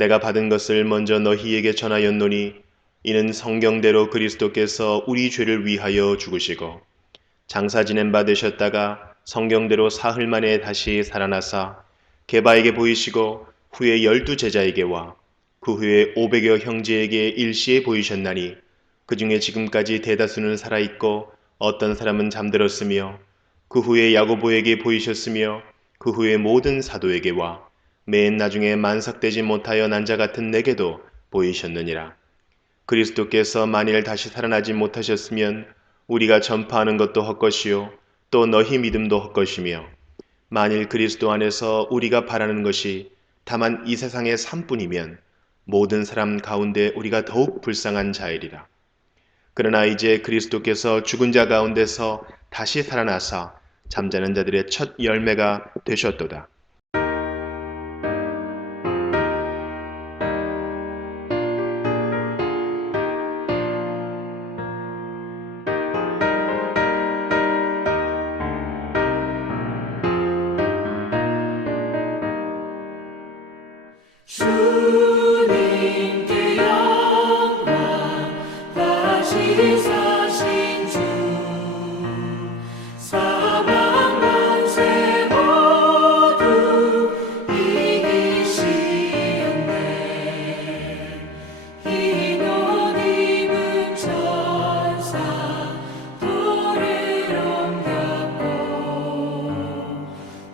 내가 받은 것을 먼저 너희에게 전하였노니 이는 성경대로 그리스도께서 우리 죄를 위하여 죽으시고 장사 지낸 바 되셨다가 성경대로 사흘 만에 다시 살아나사 게바에게 보이시고 후에 12제자에게와 그 후에 500여 형제에게 일시에 보이셨나니 그 중에 지금까지 대다수는 살아있고 어떤 사람은 잠들었으며 그 후에 야고보에게 보이셨으며 그 후에 모든 사도에게와 맨 나중에 만삭되지 못하여 난 자 같은 내게도 보이셨느니라. 그리스도께서 만일 다시 살아나지 못하셨으면 우리가 전파하는 것도 헛것이요 또 너희 믿음도 헛것이며 만일 그리스도 안에서 우리가 바라는 것이 다만 이 세상의 삶뿐이면 모든 사람 가운데 우리가 더욱 불쌍한 자이리라. 그러나 이제 그리스도께서 죽은 자 가운데서 다시 살아나사 잠자는 자들의 첫 열매가 되셨도다. 주님께 영광 다시 사신 주 사망 권세 모두 이기시었네. 흰 옷 입은 천사 돌을 옮겼고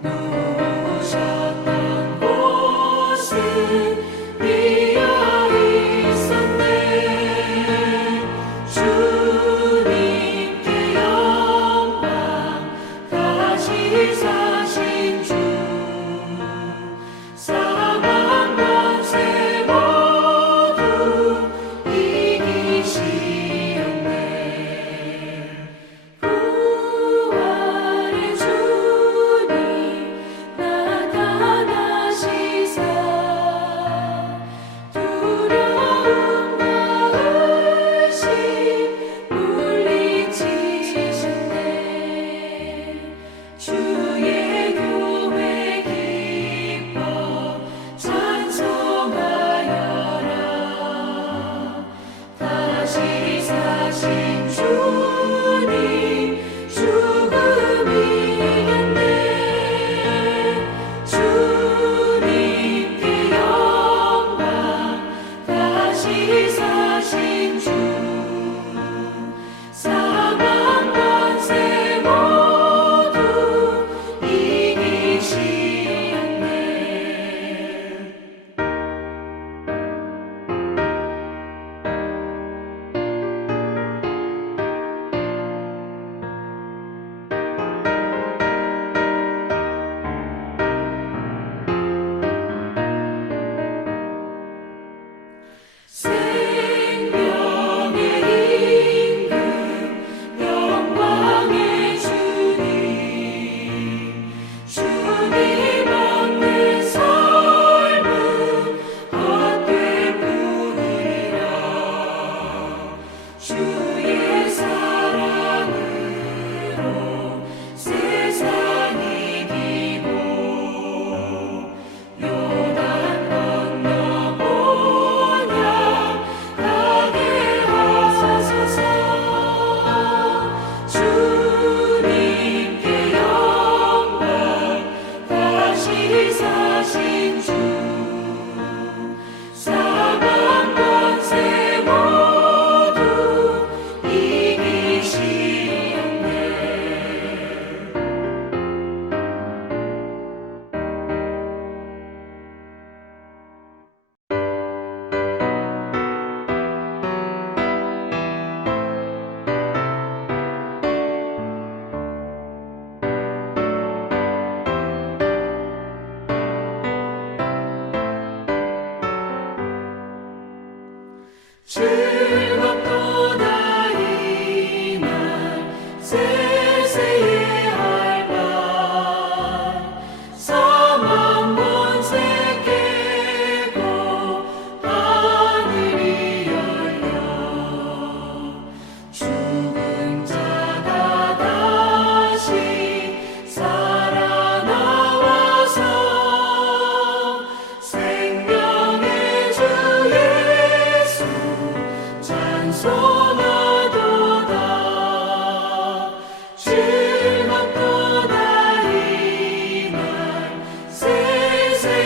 누우셨던 곳은 비어 있었네. 주님께 영광 다시 사신 주 사망 권세 모두 이기시었네. 부활의 주님 나타나시사 두려움과 의심 물리치셨네. 주의 교회 기뻐 찬송하여라. 다시 사신 주님 죽음 이겼네. 주님께 영광 다시 사신 주 사망 권세 모두 이기시었네. 생명의 임금 영광의 주님 주님 없는 삶은 헛될 뿐이라. 주의 사랑으로 세상 이기고 요단 건너 본향 가게 하소서. 주님께 영광 다시 사신 주 사망 권세 모두 이기시었네.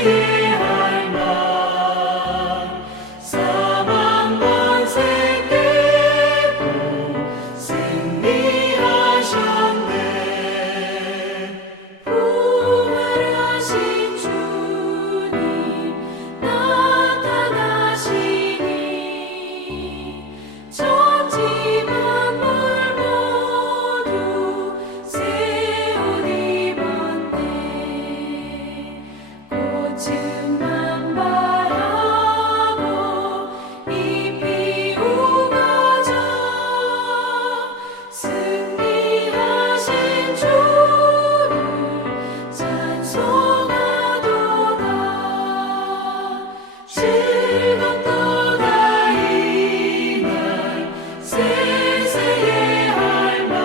세세의 할망 사망 권세 깨고 승리하셨네. 부활하신 주님 나타나시니 천지 만물 모두 새 옷 입었네. 꽃은 만발하고 잎이 우거져 승리하신 주를 찬송하도다. 즐겁도다 이날 세세의 할말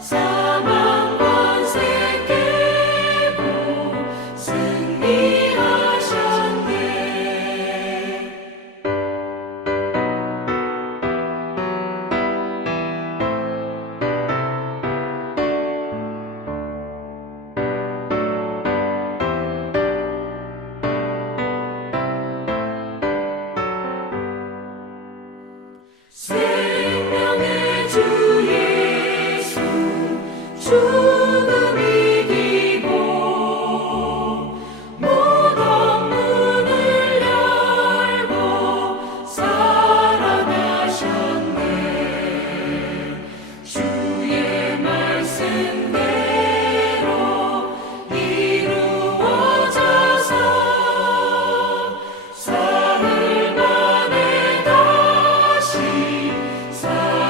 사망 권세 깨고 승리하셨네. 생명의 주 예수 죽음 이기고 무덤 문을 열고 살아나셨네. 주의 말씀대로 이루어져서 사흘 만에 다시 살아나셨네.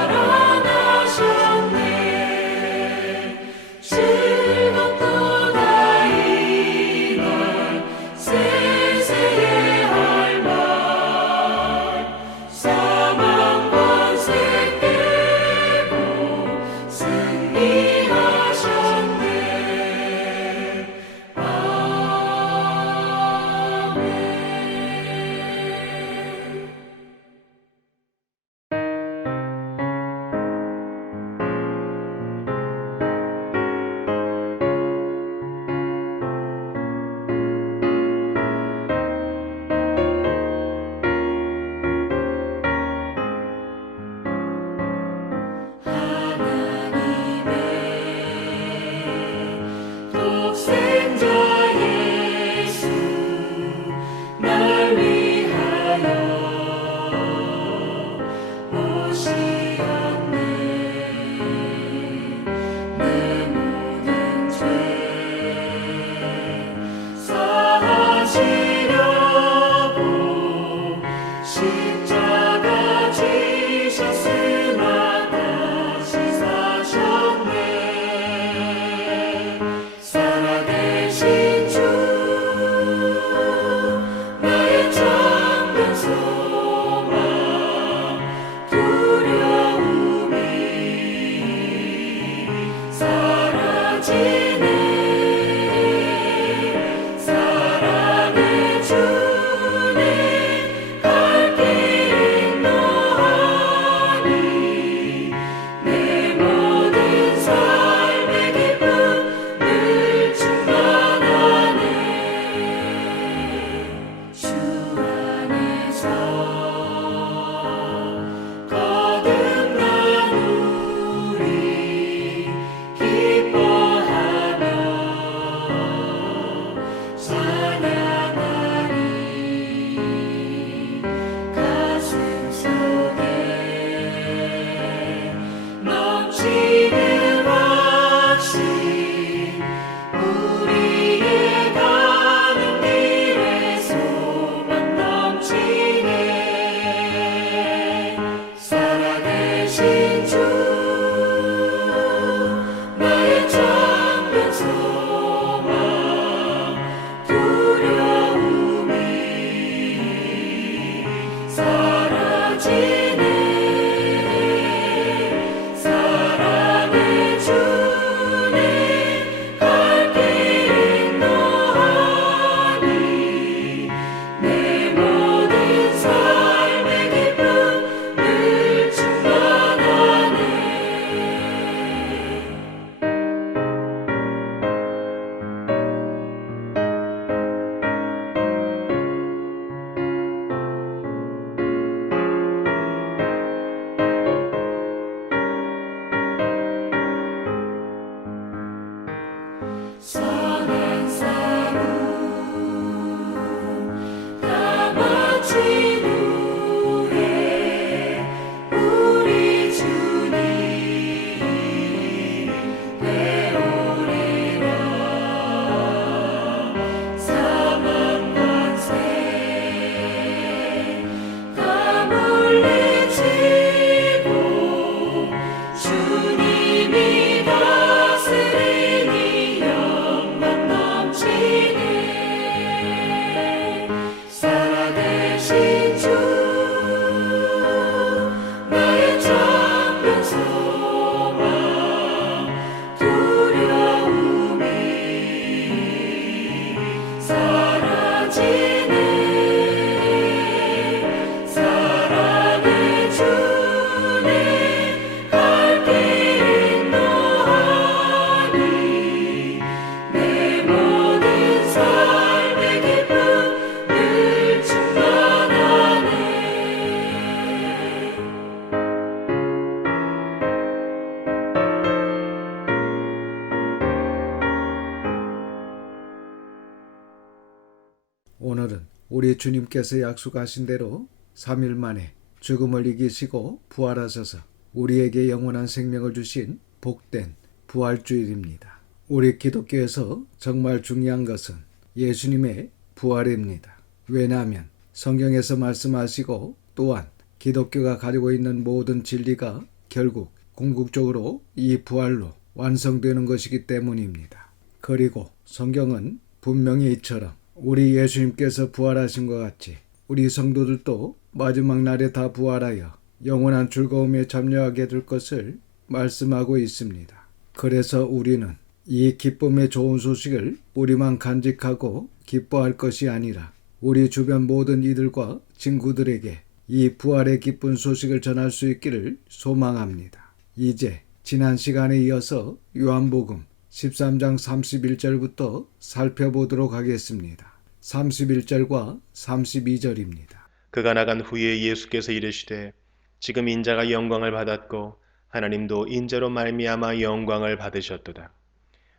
오늘은 우리 주님께서 약속하신 대로 3일 만에 죽음을 이기시고 부활하셔서 우리에게 영원한 생명을 주신 복된 부활주일입니다. 우리 기독교에서 정말 중요한 것은 예수님의 부활입니다. 왜냐하면 성경에서 말씀하시고 또한 기독교가 가지고 있는 모든 진리가 결국 궁극적으로 이 부활로 완성되는 것이기 때문입니다. 그리고 성경은 분명히 이처럼 우리 예수님께서 부활하신 것 같이 우리 성도들도 마지막 날에 다 부활하여 영원한 즐거움에 참여하게 될 것을 말씀하고 있습니다. 그래서 우리는 이 기쁨의 좋은 소식을 우리만 간직하고 기뻐할 것이 아니라 우리 주변 모든 이들과 친구들에게 이 부활의 기쁜 소식을 전할 수 있기를 소망합니다. 이제 지난 시간에 이어서 요한복음 13장 31절부터 살펴보도록 하겠습니다. 31절과 32절입니다. 그가 나간 후에 예수께서 이르시되 지금 인자가 영광을 받았고 하나님도 인자로 말미암아 영광을 받으셨도다.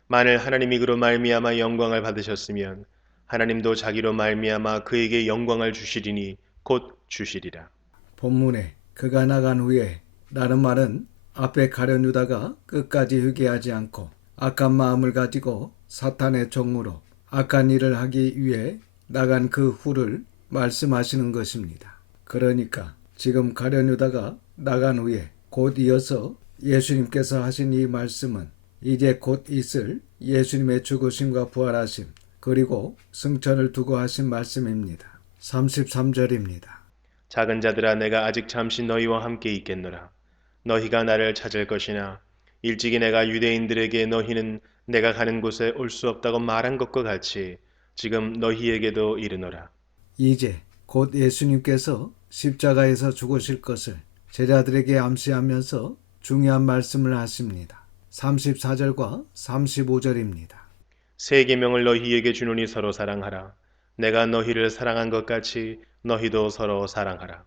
만일 하나님이 그로 말미암아 영광을 받으셨으면 하나님도 자기로 말미암아 그에게 영광을 주시리니 곧 주시리라. 본문에 그가 나간 후에 라는 말은 앞에 가룟 유다가 끝까지 회개하지 않고 악한 마음을 가지고 사탄의 종으로 악한 일을 하기 위해 나간 그 후를 말씀하시는 것입니다. 그러니까 지금 가룟 유다가 나간 후에 곧 이어서 예수님께서 하신 이 말씀은 이제 곧 있을 예수님의 죽으심과 부활하심 그리고 승천을 두고 하신 말씀입니다. 33절입니다. 작은 자들아 내가 아직 잠시 너희와 함께 있겠노라. 너희가 나를 찾을 것이나 일찍이 내가 유대인들에게 너희는 내가 가는 곳에 올 수 없다고 말한 것과 같이 지금 너희에게도 이르노라. 이제 곧 예수님께서 십자가에서 죽으실 것을 제자들에게 암시하면서 중요한 말씀을 하십니다. 34절과 35절입니다. 새 계명을 너희에게 주노니 서로 사랑하라. 내가 너희를 사랑한 것 같이 너희도 서로 사랑하라.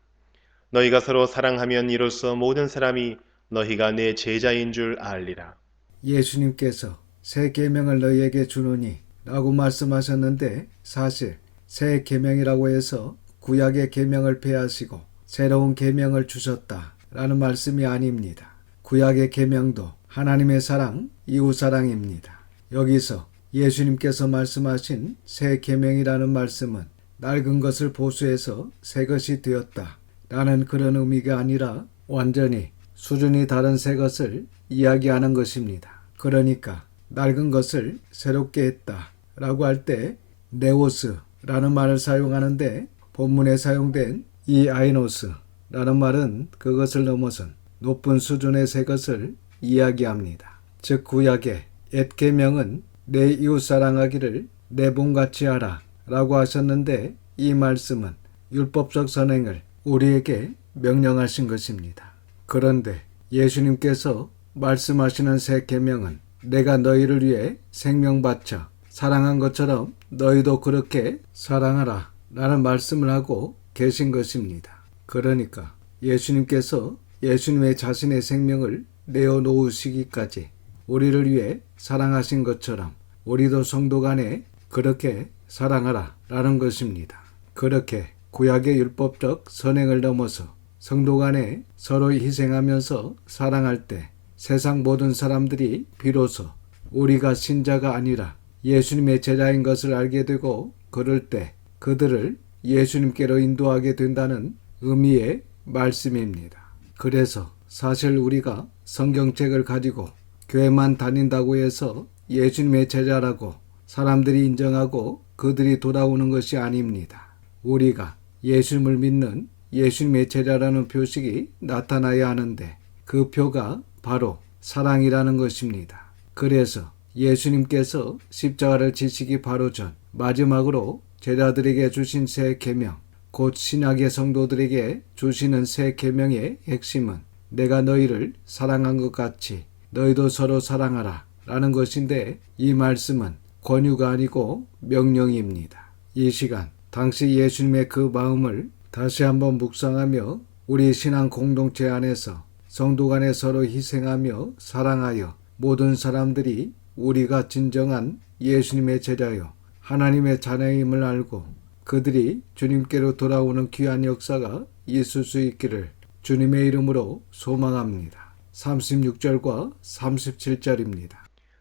너희가 서로 사랑하면 이로써 모든 사람이 너희가 내 제자인 줄 알리라. 예수님께서 새 계명을 너희에게 주노니 라고 말씀하셨는데 사실 새 계명이라고 해서 구약의 계명을 폐하시고 새로운 계명을 주셨다라는 말씀이 아닙니다. 구약의 계명도 하나님의 사랑, 이웃 사랑입니다. 여기서 예수님께서 말씀하신 새 계명이라는 말씀은 낡은 것을 보수해서 새 것이 되었다 라는 그런 의미가 아니라 완전히 수준이 다른 새 것을 이야기하는 것입니다. 그러니까 낡은 것을 새롭게 했다 라고 할 때 네오스라는 말을 사용하는데 본문에 사용된 이 아이노스라는 말은 그것을 넘어선 높은 수준의 새 것을 이야기합니다. 즉 구약의 옛 계명은 내 이웃 사랑하기를 내 몸같이 하라 라고 하셨는데 이 말씀은 율법적 선행을 우리에게 명령하신 것입니다. 그런데 예수님께서 말씀하시는 새 계명은 내가 너희를 위해 생명 바쳐 사랑한 것처럼 너희도 그렇게 사랑하라 라는 말씀을 하고 계신 것입니다. 그러니까 예수님께서 예수님의 자신의 생명을 내어놓으시기까지 우리를 위해 사랑하신 것처럼 우리도 성도 간에 그렇게 사랑하라 라는 것입니다. 그렇게 구약의 율법적 선행을 넘어서 성도 간에 서로 희생하면서 사랑할 때 세상 모든 사람들이 비로소 우리가 신자가 아니라 예수님의 제자인 것을 알게 되고 그럴 때 그들을 예수님께로 인도하게 된다는 의미의 말씀입니다. 그래서 사실 우리가 성경책을 가지고 교회만 다닌다고 해서 예수님의 제자라고 사람들이 인정하고 그들이 돌아오는 것이 아닙니다. 우리가 예수님을 믿는 예수님의 제자라는 표식이 나타나야 하는데 그 표가 바로 사랑이라는 것입니다. 그래서 예수님께서 십자가를 지시기 바로 전 마지막으로 제자들에게 주신 새 계명, 곧 신약의 성도들에게 주시는 새 계명의 핵심은 내가 너희를 사랑한 것 같이 너희도 서로 사랑하라 라는 것인데 이 말씀은 권유가 아니고 명령입니다. 이 시간 당시 예수님의 그 마음을 다시 한번 묵상하며 우리 신앙 공동체 안에서 성도 간에 서로 희생하며 사랑하여 모든 사람들이 우리가 진정한 예수님의 제자요 하나님의 자녀임을 알고 그들이 주님께로 돌아오는 귀한 역사가 있을 수 있기를 주님의 이름으로 소망합니다. 36절과 37절입니다.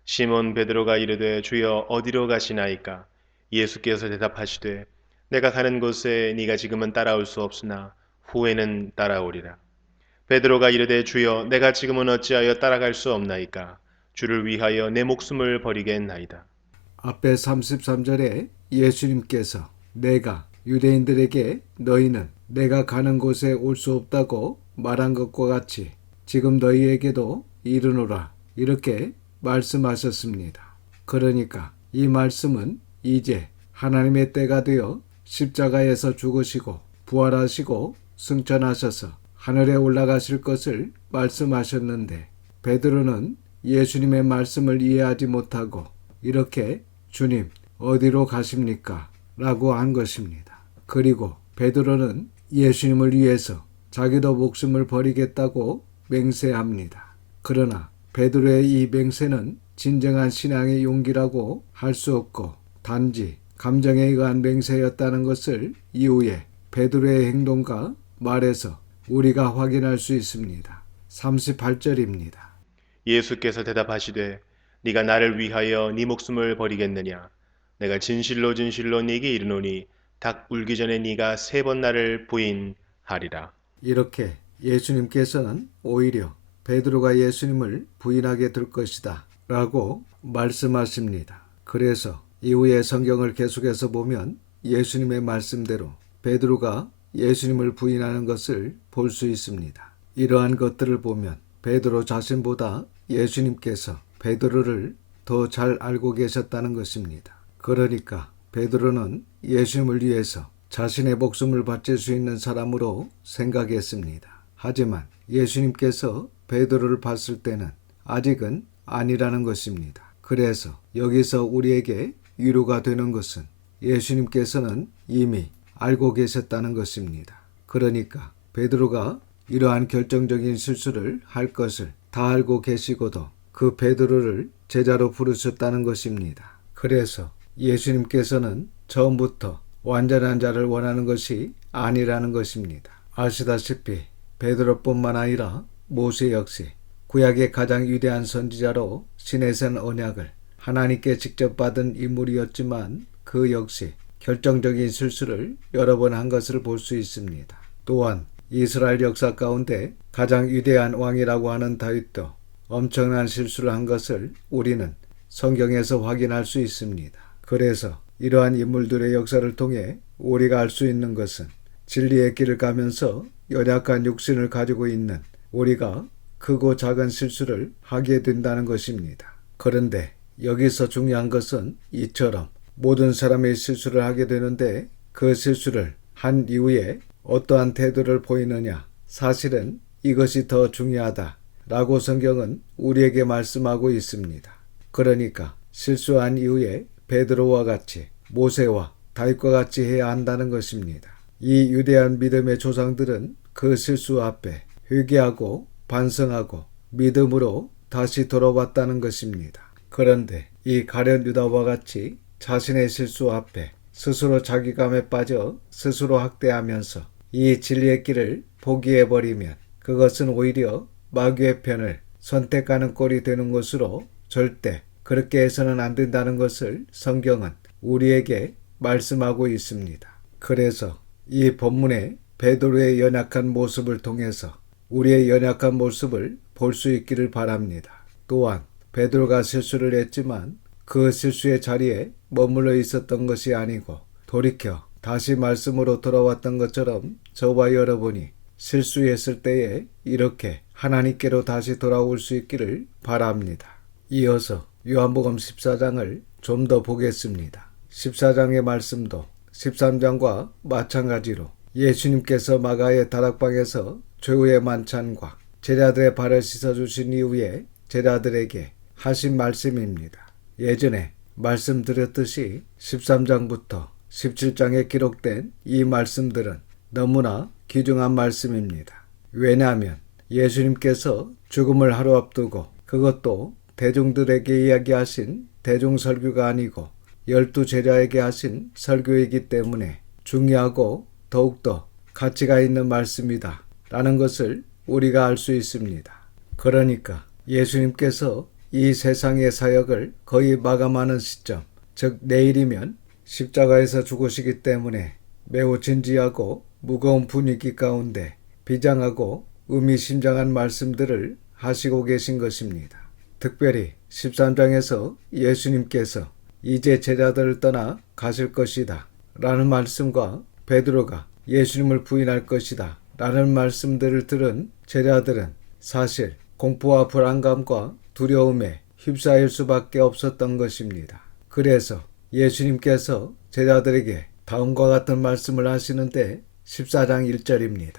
시몬 베드로가 이르되 주여 어디로 가시나이까? 예수께서 대답하시되 내가 가는 곳에 네가 지금은 따라올 수 없으나 후에는 따라오리라. 베드로가 이르되 주여 내가 지금은 어찌하여 따라갈 수 없나이까? 주를 위하여 내 목숨을 버리겠나이다. 앞에 33절에 예수님께서 내가 유대인들에게 너희는 내가 가는 곳에 올 수 없다고 말한 것과 같이 지금 너희에게도 이르노라 이렇게 말씀하셨습니다. 그러니까 이 말씀은 이제 하나님의 때가 되어 십자가에서 죽으시고 부활하시고 승천하셔서 하늘에 올라가실 것을 말씀하셨는데 베드로는 예수님의 말씀을 이해하지 못하고 이렇게 주님 어디로 가십니까? 라고 한 것입니다. 그리고 베드로는 예수님을 위해서 자기도 목숨을 버리겠다고 맹세합니다. 그러나 베드로의 이 맹세는 진정한 신앙의 용기라고 할 수 없고 단지 감정에 의한 맹세였다는 것을 이후에 베드로의 행동과 말에서 우리가 확인할 수 있습니다. 38절입니다. 예수께서 대답하시되 네가 나를 위하여 네 목숨을 버리겠느냐? 내가 진실로 진실로 네게 이르노니 닭 울기 전에 네가 3번 나를 부인하리라. 이렇게 예수님께서는 오히려 베드로가 예수님을 부인하게 될 것이다 라고 말씀하십니다. 그래서 이후에 성경을 계속해서 보면 예수님의 말씀대로 베드로가 예수님을 부인하는 것을 볼 수 있습니다. 이러한 것들을 보면 베드로 자신보다 예수님께서 베드로를 더 잘 알고 계셨다는 것입니다. 그러니까 베드로는 예수님을 위해서 자신의 목숨을 바칠 수 있는 사람으로 생각했습니다. 하지만 예수님께서 베드로를 봤을 때는 아직은 아니라는 것입니다. 그래서 여기서 우리에게 위로가 되는 것은 예수님께서는 이미 알고 계셨다는 것입니다. 그러니까 베드로가 이러한 결정적인 실수를 할 것을 다 알고 계시고도 그 베드로를 제자로 부르셨다는 것입니다. 그래서 예수님께서는 처음부터 완전한 자를 원하는 것이 아니라는 것입니다. 아시다시피 베드로뿐만 아니라 모세 역시 구약의 가장 위대한 선지자로 시내산 언약을 하나님께 직접 받은 인물이었지만 그 역시 결정적인 실수를 여러 번 한 것을 볼 수 있습니다. 또한 이스라엘 역사 가운데 가장 위대한 왕이라고 하는 다윗도 엄청난 실수를 한 것을 우리는 성경에서 확인할 수 있습니다. 그래서 이러한 인물들의 역사를 통해 우리가 알 수 있는 것은 진리의 길을 가면서 연약한 육신을 가지고 있는 우리가 크고 작은 실수를 하게 된다는 것입니다. 그런데 여기서 중요한 것은 이처럼 모든 사람이 실수를 하게 되는데 그 실수를 한 이후에 어떠한 태도를 보이느냐, 사실은 이것이 더 중요하다라고 성경은 우리에게 말씀하고 있습니다. 그러니까 실수한 이후에 베드로와 같이 모세와 다윗과 같이 해야 한다는 것입니다. 이 위대한 믿음의 조상들은 그 실수 앞에 회개하고 반성하고 믿음으로 다시 돌아왔다는 것입니다. 그런데 이 가룟 유다와 같이 자신의 실수 앞에 스스로 자기감에 빠져 스스로 학대하면서 이 진리의 길을 포기해버리면 그것은 오히려 마귀의 편을 선택하는 꼴이 되는 것으로 절대 그렇게 해서는 안 된다는 것을 성경은 우리에게 말씀하고 있습니다. 그래서 이 본문의 베드로의 연약한 모습을 통해서 우리의 연약한 모습을 볼 수 있기를 바랍니다. 또한 베드로가 실수를 했지만 그 실수의 자리에 머물러 있었던 것이 아니고 돌이켜 다시 말씀으로 돌아왔던 것처럼 저와 여러분이 실수했을 때에 이렇게 하나님께로 다시 돌아올 수 있기를 바랍니다. 이어서 요한복음 14장을 좀 더 보겠습니다. 14장의 말씀도 13장과 마찬가지로 예수님께서 마가의 다락방에서 최후의 만찬과 제자들의 발을 씻어주신 이후에 제자들에게 하신 말씀입니다. 예전에 말씀드렸듯이 13장부터 17장에 기록된 이 말씀들은 너무나 귀중한 말씀입니다. 왜냐하면 예수님께서 죽음을 하루 앞두고 그것도 대중들에게 이야기하신 대중설교가 아니고 12 제자에게 하신 설교이기 때문에 중요하고 더욱더 가치가 있는 말씀이다 라는 것을 우리가 알 수 있습니다. 그러니까 예수님께서 이 세상의 사역을 거의 마감하는 시점, 즉 내일이면 십자가에서 죽으시기 때문에 매우 진지하고 무거운 분위기 가운데 비장하고 의미심장한 말씀들을 하시고 계신 것입니다. 특별히 13장에서 예수님께서 이제 제자들을 떠나 가실 것이다 라는 말씀과 베드로가 예수님을 부인할 것이다 라는 말씀들을 들은 제자들은 사실 공포와 불안감과 두려움에 휩싸일 수밖에 없었던 것입니다. 그래서 예수님께서 제자들에게 다음과 같은 말씀을 하시는데 14장 1절입니다.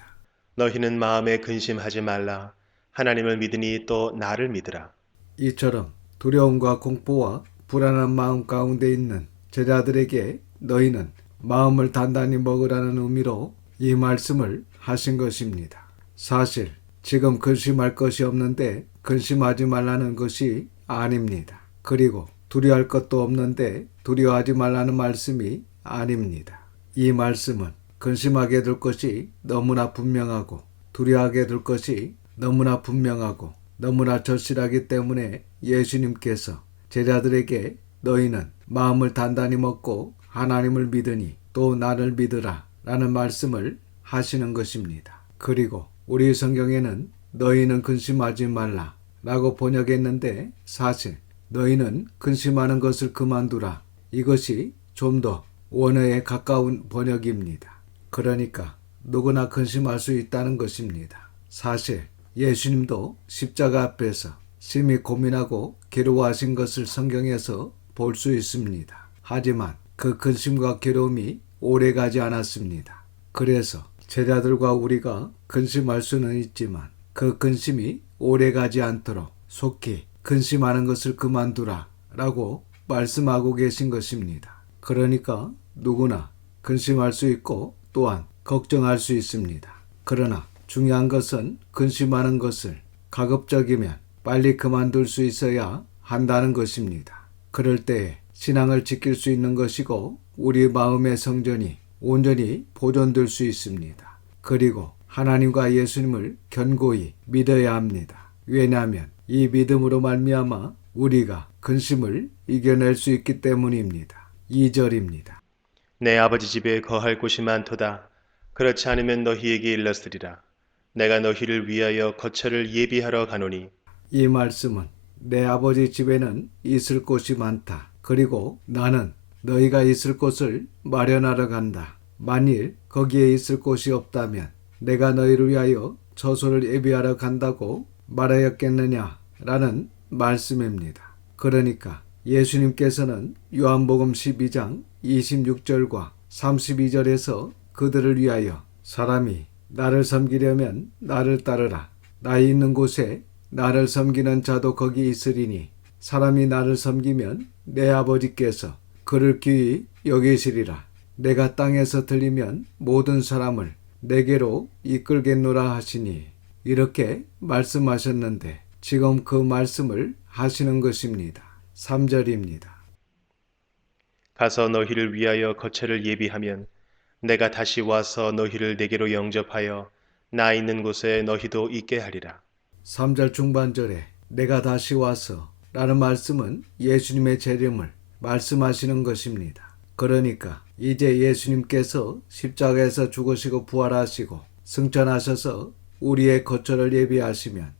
너희는 마음에 근심하지 말라. 하나님을 믿으니 또 나를 믿으라. 이처럼 두려움과 공포와 불안한 마음 가운데 있는 제자들에게 너희는 마음을 단단히 먹으라는 의미로 이 말씀을 하신 것입니다. 사실 지금 근심할 것이 없는데 근심하지 말라는 것이 아닙니다. 그리고 두려워할 것도 없는데 두려워하지 말라는 말씀이 아닙니다. 이 말씀은 근심하게 될 것이 너무나 분명하고 두려워하게 될 것이 너무나 분명하고 너무나 절실하기 때문에 예수님께서 제자들에게 너희는 마음을 단단히 먹고 하나님을 믿으니 또 나를 믿으라 라는 말씀을 하시는 것입니다. 그리고 우리 성경에는 너희는 근심하지 말라 라고 번역했는데 사실 너희는 근심하는 것을 그만두라 이것이 좀 더 원어에 가까운 번역입니다. 그러니까 누구나 근심할 수 있다는 것입니다. 사실 예수님도 십자가 앞에서 심히 고민하고 괴로워하신 것을 성경에서 볼 수 있습니다. 하지만 그 근심과 괴로움이 오래가지 않았습니다. 그래서 제자들과 우리가 근심할 수는 있지만 그 근심이 오래가지 않도록 속히 근심하는 것을 그만두라 라고 말씀하고 계신 것입니다. 그러니까 누구나 근심할 수 있고 또한 걱정할 수 있습니다. 그러나 중요한 것은 근심하는 것을 가급적이면 빨리 그만둘 수 있어야 한다는 것입니다. 그럴 때에 신앙을 지킬 수 있는 것이고 우리 마음의 성전이 온전히 보존될 수 있습니다. 그리고 하나님과 예수님을 견고히 믿어야 합니다. 왜냐하면 이 믿음으로 말미암아 우리가 근심을 이겨낼 수 있기 때문입니다. 2절입니다. 내 아버지 집에 거할 곳이 많도다. 그렇지 않으면 너희에게 일렀으리라. 내가 너희를 위하여 거처를 예비하러 가노니. 이 말씀은 내 아버지 집에는 있을 곳이 많다. 그리고 나는 너희가 있을 곳을 마련하러 간다. 만일 거기에 있을 곳이 없다면 내가 너희를 위하여 처소를 예비하러 간다고 말하였겠느냐 라는 말씀입니다. 그러니까 예수님께서는 요한복음 12장 26절과 32절에서 그들을 위하여 사람이 나를 섬기려면 나를 따르라. 나 있는 곳에 나를 섬기는 자도 거기 있으리니 사람이 나를 섬기면 내 아버지께서 그를 귀히 여기시리라. 내가 땅에서 들리면 모든 사람을 내게로 이끌겠노라 하시니 이렇게 말씀하셨는데 지금 그 말씀을 하시는 것입니다. 3절입니다. 가서 너희를 위하여 거처를 예비하면 내가 다시 와서 너희를 내게로 영접하여 나 있는 곳에 너희도 있게 하리라. 3절 중반절에 내가 다시 와서 라는 말씀은 예수님의 재림을 말씀하시는 것입니다. 그러니까 이제 예수님께서 십자가에서 죽으시고 부활하시고 승천하셔서 우리의 거처를 예비하시면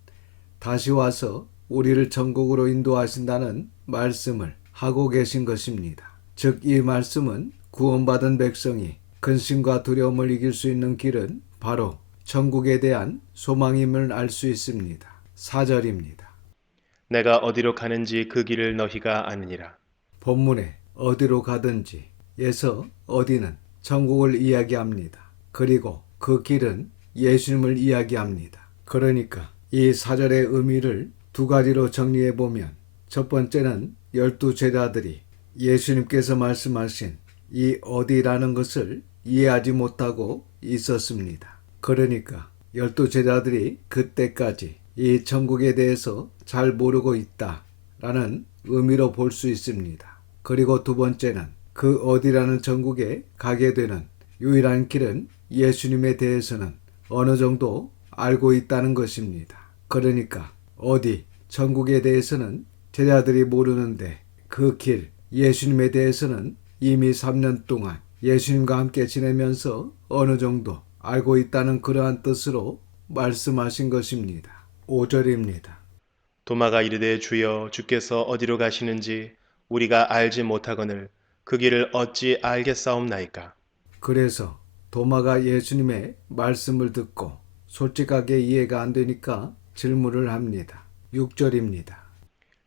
다시 와서 우리를 천국으로 인도하신다는 말씀을 하고 계신 것입니다. 즉 이 말씀은 구원받은 백성이 근심과 두려움을 이길 수 있는 길은 바로 천국에 대한 소망임을 알 수 있습니다. 4절입니다. 내가 어디로 가는지 그 길을 너희가 아느니라. 본문에 어디로 가든지 에서 어디는 천국을 이야기합니다. 그리고 그 길은 예수님을 이야기합니다. 그러니까 이 4절의 의미를 두 가지로 정리해 보면 첫 번째는 12 제자들이 예수님께서 말씀하신 이 어디라는 것을 이해하지 못하고 있었습니다. 그러니까 12 제자들이 그때까지 이 천국에 대해서 잘 모르고 있다라는 의미로 볼 수 있습니다. 그리고 두 번째는 그 어디라는 천국에 가게 되는 유일한 길은 예수님에 대해서는 어느 정도 알고 있다는 것입니다. 그러니까 어디 천국에 대해서는 제자들이 모르는데 그 길 예수님에 대해서는 이미 3년 동안 예수님과 함께 지내면서 어느 정도 알고 있다는 그러한 뜻으로 말씀하신 것입니다. 5절입니다. 도마가 이르되 주여 주께서 어디로 가시는지 우리가 알지 못하거늘 그 길을 어찌 알겠사옵나이까. 그래서 도마가 예수님의 말씀을 듣고 솔직하게 이해가 안 되니까 질문을 합니다. 6절입니다.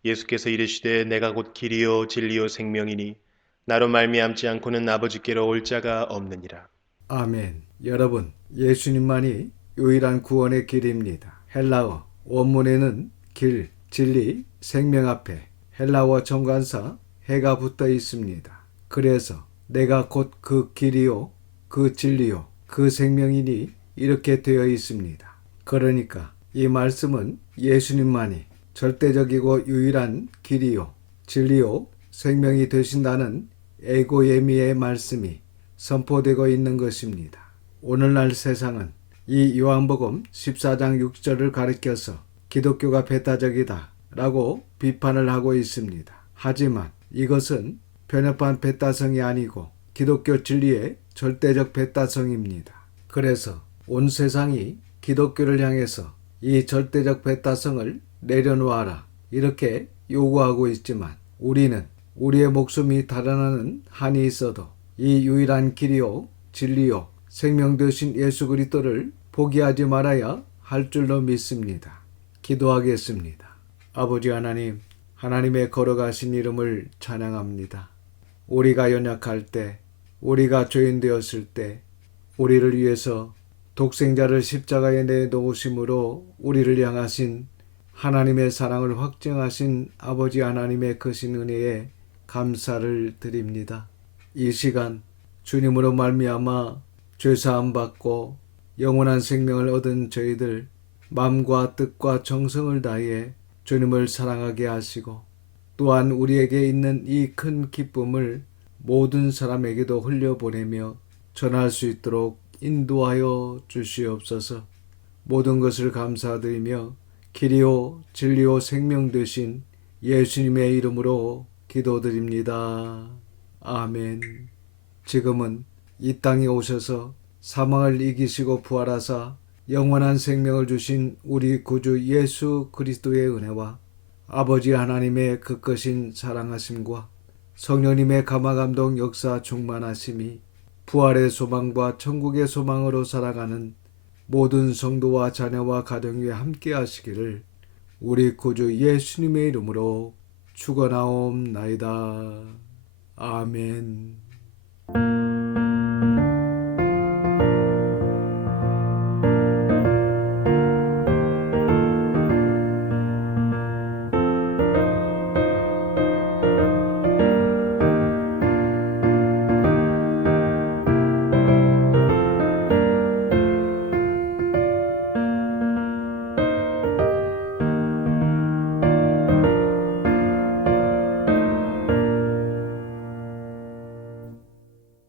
예수께서 이르시되 내가 곧 길이요 진리요 생명이니 나로 말미암지 않고는 아버지께로 올 자가 없느니라. 아멘. 여러분, 예수님만이 유일한 구원의 길입니다. 헬라어 원문에는 길, 진리, 생명 앞에 헬라어 정관사 해가 붙어 있습니다. 그래서 내가 곧 그 길이요, 그 진리요, 그 생명이니 이렇게 되어 있습니다. 그러니까 이 말씀은 예수님만이 절대적이고 유일한 길이요, 진리요, 생명이 되신다는 에고예미의 말씀이 선포되고 있는 것입니다. 오늘날 세상은 이 요한복음 14장 6절을 가리켜서 기독교가 배타적이다 라고 비판을 하고 있습니다. 하지만 이것은 편협한 배타성이 아니고 기독교 진리의 절대적 배타성입니다. 그래서 온 세상이 기독교를 향해서 이 절대적 배타성을 내려놓아라 이렇게 요구하고 있지만 우리는 우리의 목숨이 달아나는 한이 있어도 이 유일한 길이요 진리요 생명 되신 예수 그리스도를 포기하지 말아야 할 줄로 믿습니다. 기도하겠습니다. 아버지 하나님, 하나님의 걸어가신 이름을 찬양합니다. 우리가 연약할 때, 우리가 죄인 되었을 때 우리를 위해서 독생자를 십자가에 내놓으심으로 우리를 향하신 하나님의 사랑을 확증하신 아버지 하나님의 크신 은혜에 감사를 드립니다. 이 시간 주님으로 말미암아 죄사함 받고 영원한 생명을 얻은 저희들 마음과 뜻과 정성을 다해 주님을 사랑하게 하시고 또한 우리에게 있는 이 큰 기쁨을 모든 사람에게도 흘려보내며 전할 수 있도록 인도하여 주시옵소서. 모든 것을 감사드리며 길이요 진리요 생명 되신 예수님의 이름으로 기도드립니다. 아멘. 지금은 이 땅에 오셔서 사망을 이기시고 부활하사 영원한 생명을 주신 우리 구주 예수 그리스도의 은혜와 아버지 하나님의 극거신 사랑하심과 성령님의 감화감동 역사 충만하심이 부활의 소망과 천국의 소망으로 살아가는 모든 성도와 자녀와 가정 위에 함께 하시기를 우리 구주 예수님의 이름으로 축원하옵나이다. 아멘.